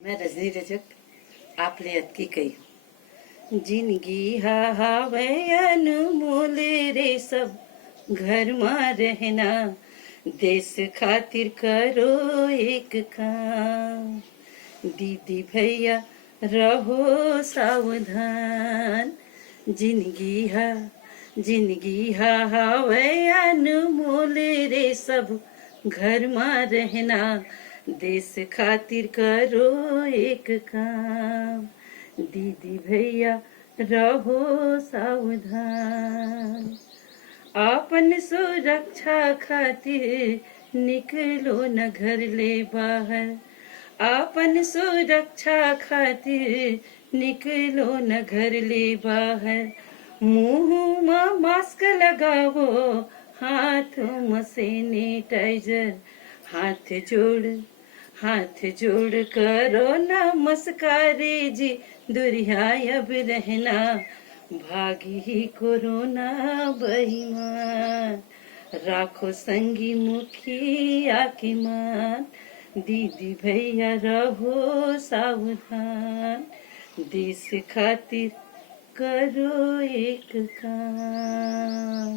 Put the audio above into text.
मैं रजनी रजक आपले अतकी कही जिंदगी हावे अनमोल रे सब घर में रहना देश खातिर करो एक काम दीदी भैया रहो सावधान जिंदगी हावे अनमोल रे सब घर में रहना देश खातिर करो एक काम दीदी भैया रहो सावधान आपन सुरक्षा खातिर निकलो न घर ले बाहर आपन सुरक्षा खातिर निकलो न घर ले बाहर मुंह में मास्क लगावो हाथों में सैनिटाइजर हाथ जोड़ करो नमस्कारे जी दुरिया अब रहना भागी ही कोरोना बेईमान राखो संगी मुखिया की मान दीदी भैया रहो सावधान देश खातिर करो एक काम।